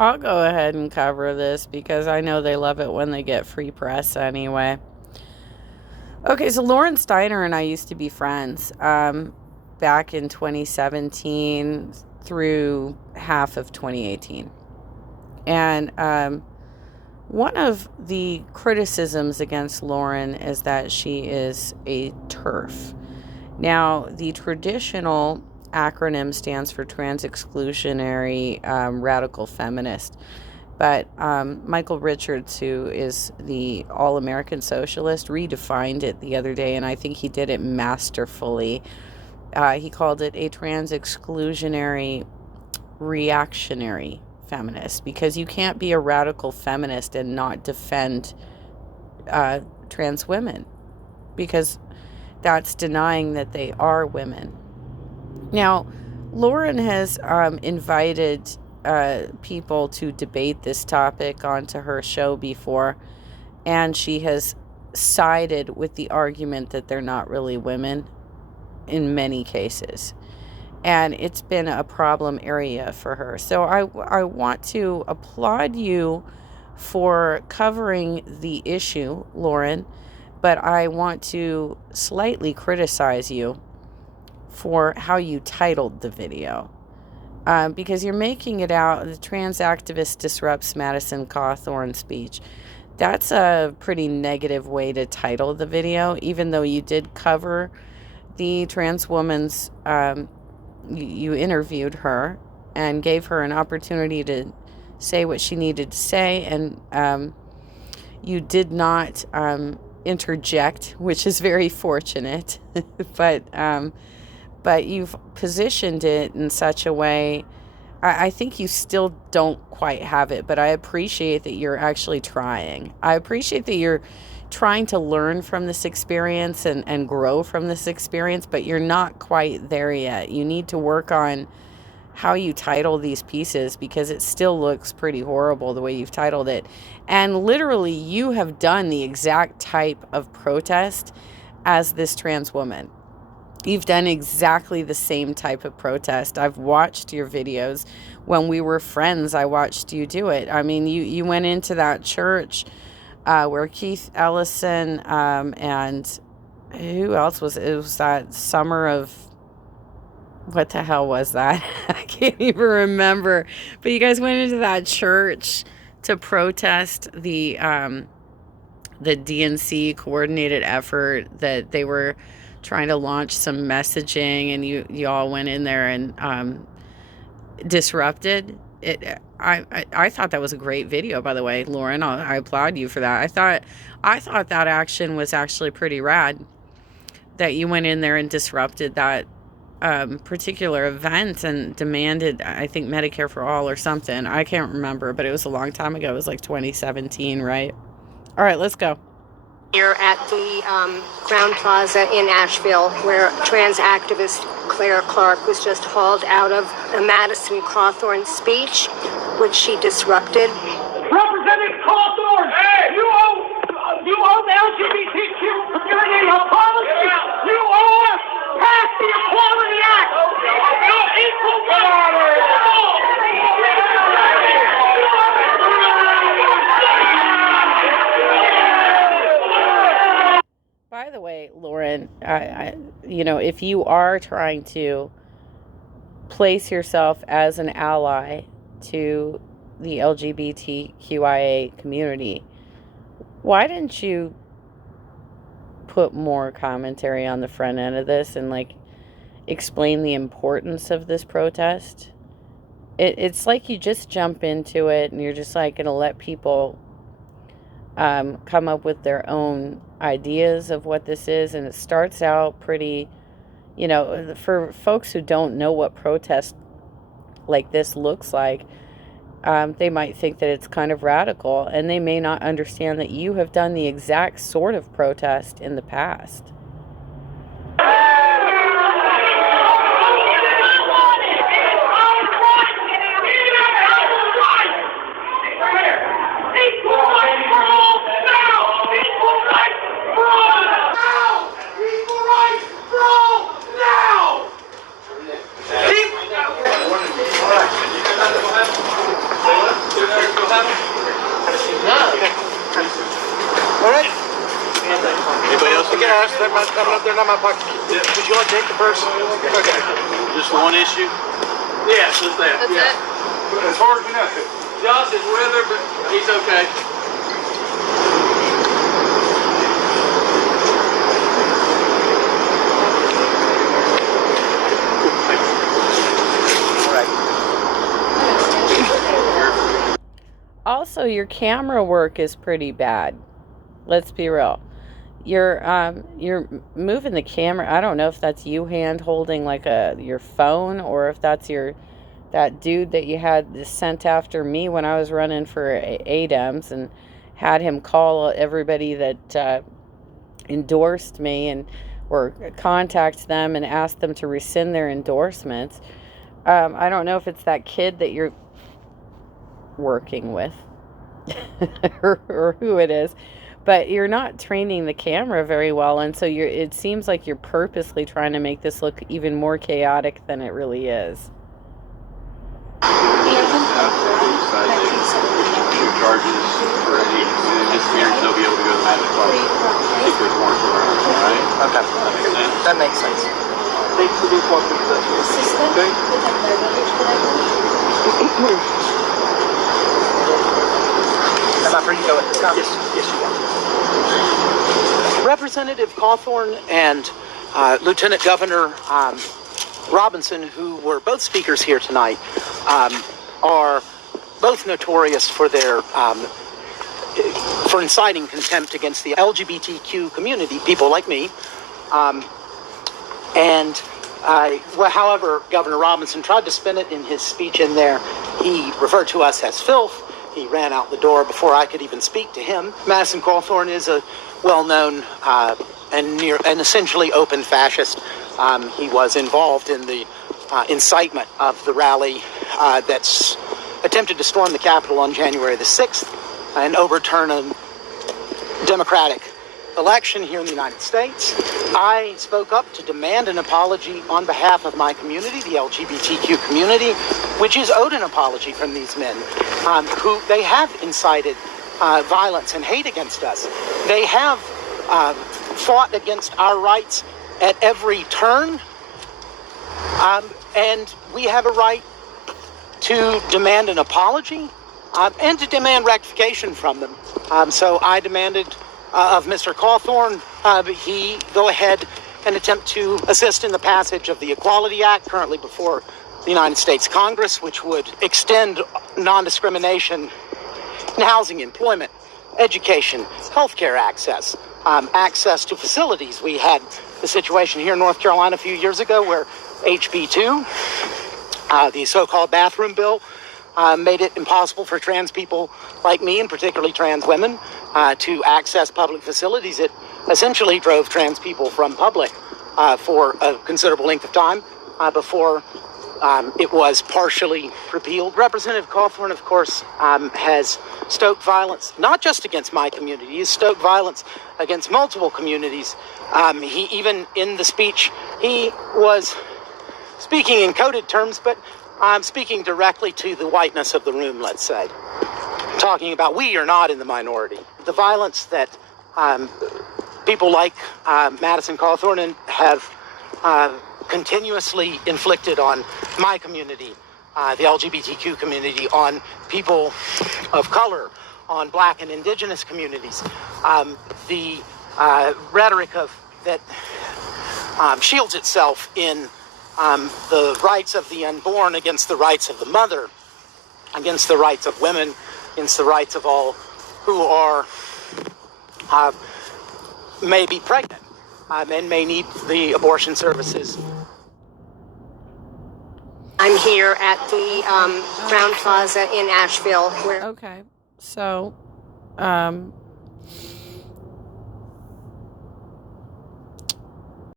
I'll go ahead and cover this because I know they love it when they get free press anyway. Okay, so Lauren Steiner and I used to be friends back in 2017 through half of 2018. And one of the criticisms against Lauren is that she is a TERF. Now, the traditional acronym stands for Trans Exclusionary Radical Feminist. But Michael Richards, who is the all-American socialist, redefined it the other day, and I think he did it masterfully. He called it a trans-exclusionary reactionary feminist, because you can't be a radical feminist and not defend trans women, because that's denying that they are women. Now, Lauren has invited people to debate this topic onto her show before, and she has sided with the argument that they're not really women in many cases, and it's been a problem area for her. So I want to applaud you for covering the issue, Lauren, but I want to slightly criticize you for how you titled the video. Because you're making it out, the trans activist disrupts Madison Cawthorn's speech. That's a pretty negative way to title the video, even though you did cover the trans woman's, you interviewed her and gave her an opportunity to say what she needed to say, and you did not interject, which is very fortunate, but you've positioned it in such a way. I think you still don't quite have it, but I appreciate that you're actually trying. I appreciate that you're trying to learn from this experience and grow from this experience, but you're not quite there yet. You need to work on how you title these pieces, because it still looks pretty horrible the way you've titled it. And literally, you have done the exact type of protest as this trans woman. You've done exactly the same type of protest. I've watched your videos. When we were friends, I watched you do it. I mean, you went into that church where Keith Ellison and who else was it? It was that summer of, what the hell was that? I can't even remember. But you guys went into that church to protest the DNC coordinated effort that they were trying to launch some messaging, and you all went in there and disrupted it. I thought that was a great video, by the way, Lauren. I applaud you for that. I thought that action was actually pretty rad, that you went in there and disrupted that particular event and demanded, I think, Medicare for all or something. I can't remember, but it was a long time ago. It was like 2017, right? All right, let's go. Here at the Crown Plaza in Asheville, where trans activist Claire Clark was just hauled out of a Madison Cawthorn speech, which she disrupted. Representative Cawthorn, hey! you owe the LGBTQ community an apology. You are past the Equality Act. Equal rights. By the way, Lauren, if you are trying to place yourself as an ally to the LGBTQIA community, why didn't you put more commentary on the front end of this and explain the importance of this protest? It's like you just jump into it and you're just going to let people come up with their own ideas of what this is, and it starts out pretty, for folks who don't know what protest like this looks like, they might think that it's kind of radical, and they may not understand that you have done the exact sort of protest in the past. cash. They're not my pocket. Yeah. Would you like to take the purse? Okay. Just one issue? Yes, just that. That's yeah. it? As far as we know. Josh is with her, but he's okay. Also, your camera work is pretty bad. Let's be real. You're moving the camera. I don't know if that's you hand holding like your phone, or if that's that dude that you had sent after me when I was running for ADEMS and had him call everybody that endorsed me or contact them and ask them to rescind their endorsements. I don't know if it's that kid that you're working with or who it is, but you're not training the camera very well, and so it seems like you're purposely trying to make this look even more chaotic than it really is. Charges for any misdemeanors, they'll be able to go to the magic club. If there's warrants around, all right? Okay. That makes sense. That makes sense. Thanks for the appointment. Okay. Am I free to go at this time? Yes, you are. Representative Cawthorn and Lieutenant Governor Robinson, who were both speakers here tonight, are both notorious for their for inciting contempt against the LGBTQ community, people like me. However, Governor Robinson tried to spin it in his speech in there. He referred to us as filth. He ran out the door before I could even speak to him. Madison Cawthorn is a well-known and essentially open fascist. He was involved in the incitement of the rally that's attempted to storm the Capitol on January the 6th and overturn a democratic election here in the United States. I spoke up to demand an apology on behalf of my community, the LGBTQ community, which is owed an apology from these men who they have incited violence and hate against us. They have fought against our rights at every turn, and we have a right to demand an apology and to demand rectification from them. So I demanded of Mr. Cawthorn he go ahead and attempt to assist in the passage of the Equality Act, currently before the United States Congress, which would extend non-discrimination in housing, employment, education, healthcare access, access to facilities. We had the situation here in North Carolina a few years ago where HB 2, the so-called bathroom bill, made it impossible for trans people like me, and particularly trans women, to access public facilities. It essentially drove trans people from public for a considerable length of time before it was partially repealed. Representative Cawthorn, of course, has stoked violence, not just against my community. He's stoked violence against multiple communities. He even in the speech, he was speaking in coded terms, but I'm speaking directly to the whiteness of the room, let's say. Talking about we are not in the minority. The violence that people like Madison Cawthorn have continuously inflicted on my community, the LGBTQ community, on people of color, on Black and Indigenous communities. The rhetoric of that shields itself in the rights of the unborn against the rights of the mother, against the rights of women, against the rights of all who are may be pregnant and may need the abortion services. I'm here at the Crown Plaza in Asheville. Okay, so